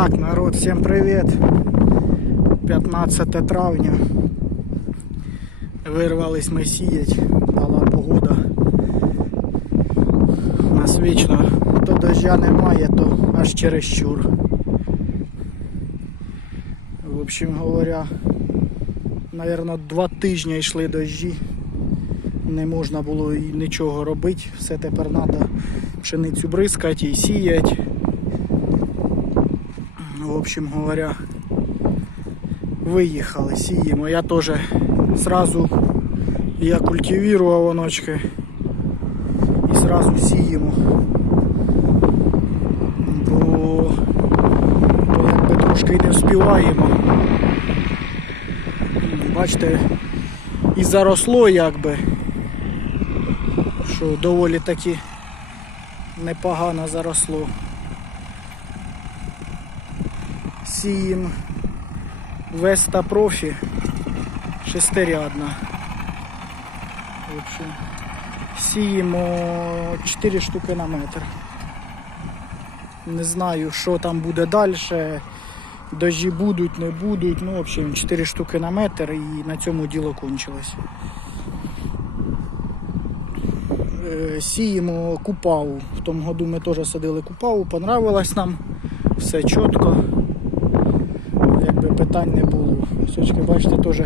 Так, народ, всем привет. 15 травня. Вирвались ми сіять, дала погода. Нас вічно то дождя немає, то аж чересчур. В общем говоря, наверное, два тижні йшли дожді. Не можна було і нічого робити. Все тепер треба пшеницю бризкати і сіяти. В общем говоря, виїхали, сіємо. Я теж сразу я культивував оночки і сразу сіємо. Бо, бо якби трошки не вспіваємо. Бачите, і заросло якби, що доволі таки непогано заросло. Сіємо Веста профі шестирядна. Сіємо 4 штуки на метр. Не знаю, що там буде далі. Дожі будуть, не будуть. Ну, в общем, 4 штуки на метр і на цьому діло кончилось. Е, Сіємо купаву. В тому году ми теж садили купаву, понравилось нам. Все чітко питань не було. Сочки, бачите, теж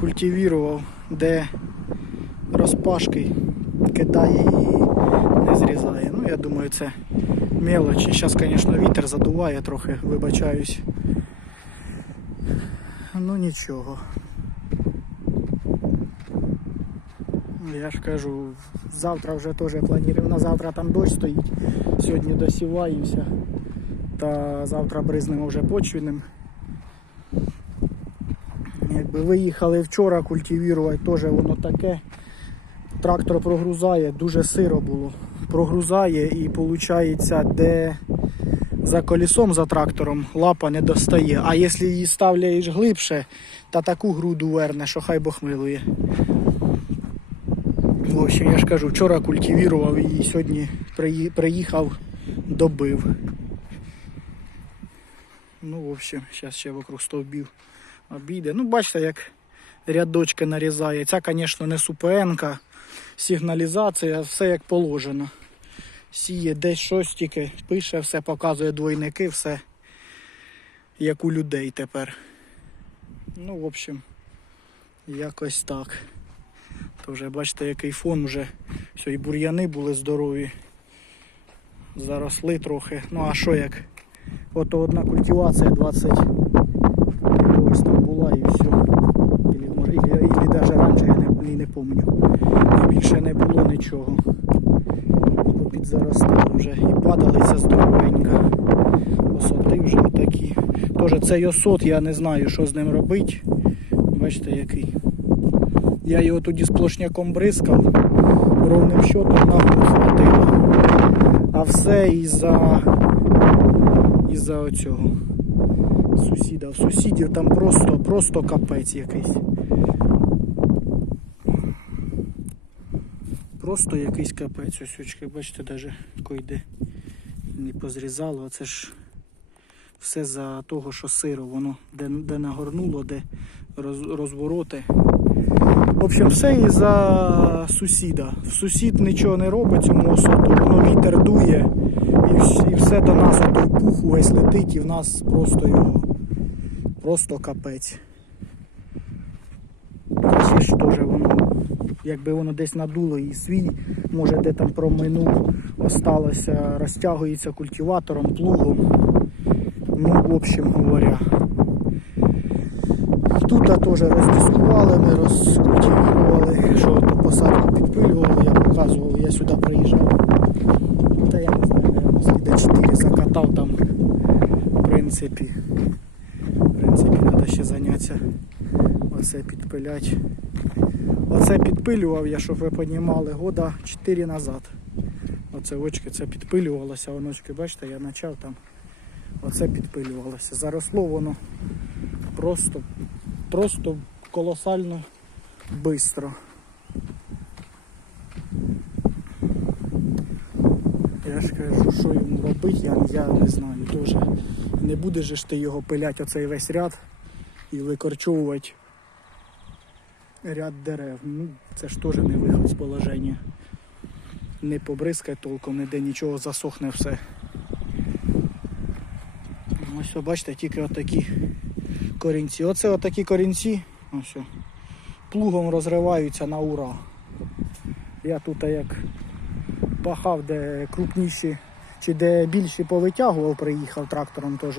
культивував, де розпашки кидає і не зрізає. Ну, я думаю, це мелочі. Зараз, звісно, вітер задуває трохи, вибачаюсь. Ну нічого. Я ж кажу, завтра вже теж планую. На завтра там дощ стоїть. Сьогодні досіваюся. Та завтра бризнемо вже почвеним. Якби виїхали вчора культивувати, теж воно таке. Трактор прогрузає, дуже сиро було. Прогрузає і виходить, де за колесом, за трактором лапа не достає. А якщо її ставляєш глибше, та таку груду верне, що хай Бог милує. В общем, я ж кажу, вчора культивував і сьогодні приїхав, добив. Ну, в общем, зараз ще вокруг стовбів обійде. Ну, бачите, як рядочки нарізає. Ця, звісно, не супенка, сигналізація, все як положено. Сіє десь щось тільки, пише, все показує двойники, все як у людей тепер. Ну, в общем, якось так. То вже бачите, який фон вже. Все, і бур'яни були здорові. Заросли трохи. Ну а що як? Ото одна культивація 20 якогось там була і все. Ілі, може, ілі, ілі навіть раніше я не, і не пам'ятаю. І більше не було нічого. Підзаростали вже і падалися здоровенько. Осоти вже отакі. Теж цей осот, я не знаю, що з ним робити. Бачите, який. Я його тоді сплошняком бризкав, ровним счетом на год хватило. А все із-за із-за оцього сусіда. Сусідів там просто, просто капець якийсь. Просто якийсь капець. Ось очки, бачите, навіть койде не позрізало. Це ж все за того, що сиро, воно де, де нагорнуло, де роз, розвороти. В общем, все із-за сусіда. Сусід нічого не робить цьому осоту, воно вітер дує і, і все до нас отой пух увесь летить, і в нас просто його просто капець. Ще ж теж воно, якби воно десь надуло і свій, може де там проминув, осталося, розтягується культиватором, плугом. Ну, в общем говоря. Тут теж роздискували, ми розкультивували, що то посадку підпилювали, я показував, я сюди приїжджав. Та я не знаю, наверное, сліда 4 закатав там. В принципі. В принципі, треба ще зайнятися. Оце підпилять. Оце підпилював я, щоб ви розуміли, года 4 назад. Оце очки це підпилювалося, оночки, бачите, я почав там. Оце підпилювалося. Заросло воно просто, просто колосально швидко. Я ж кажу, що йому робити, я, я не знаю. Теж не будеш ж ти його пилять оцей весь ряд і викорчовувати ряд дерев. Ну, це ж теж не виход з положення. Не побризкай толком, ніде нічого засохне все. Ось о, бачите, тільки отакі корінці. Оце отакі корінці. Ось. Плугом розриваються на ура. Я тут як пахав, де крупніші чи де більші повитягував, приїхав трактором теж.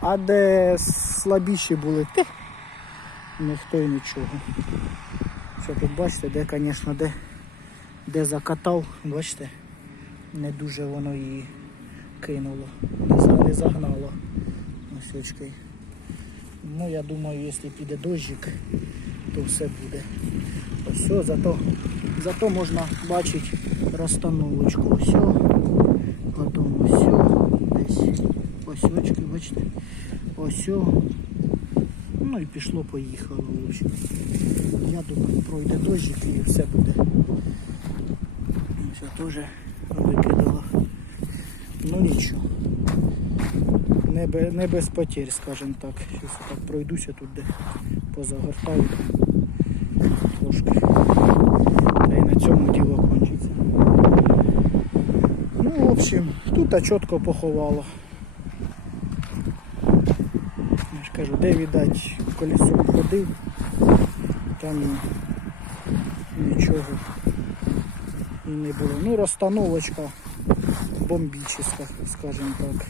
А де слабіші були, те ніхто і нічого. Що тут бачите, де, звісно, де, де закатав, бачите, не дуже воно її кинуло, не, загнало ось. Ну, я думаю, якщо піде дощик, то все буде. Все, зато, зато можна бачити розстановочку. Ось, потім ось, десь ось очки, бачите, ось. Ну і пішло, поїхало. В общем. Я думаю, пройде дощик і все буде. Все теж викидало. Ну нічого. Не, бе- не без потерь, скажімо так. Щось так пройдуся тут, де позагортаю трошки. Та й на цьому діло кончиться. Ну, в общем, тут чітко поховало. Я ж кажу, де віддать колесом ходив, там нічого і не було. Ну, розстановочка бомбічна, скажімо так.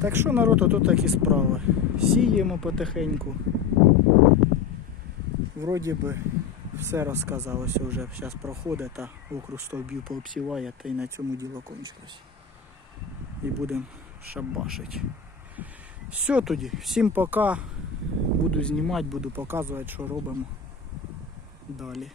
Так що народ, ото такі справи. Сіємо потихеньку. Вроді би все розказалося вже. Зараз проходить та округ стовбів пообсіває, та й на цьому діло кончилось. І будемо шабашити. Все тоді, всім пока. Буду знімати, буду показувати, що робимо далі.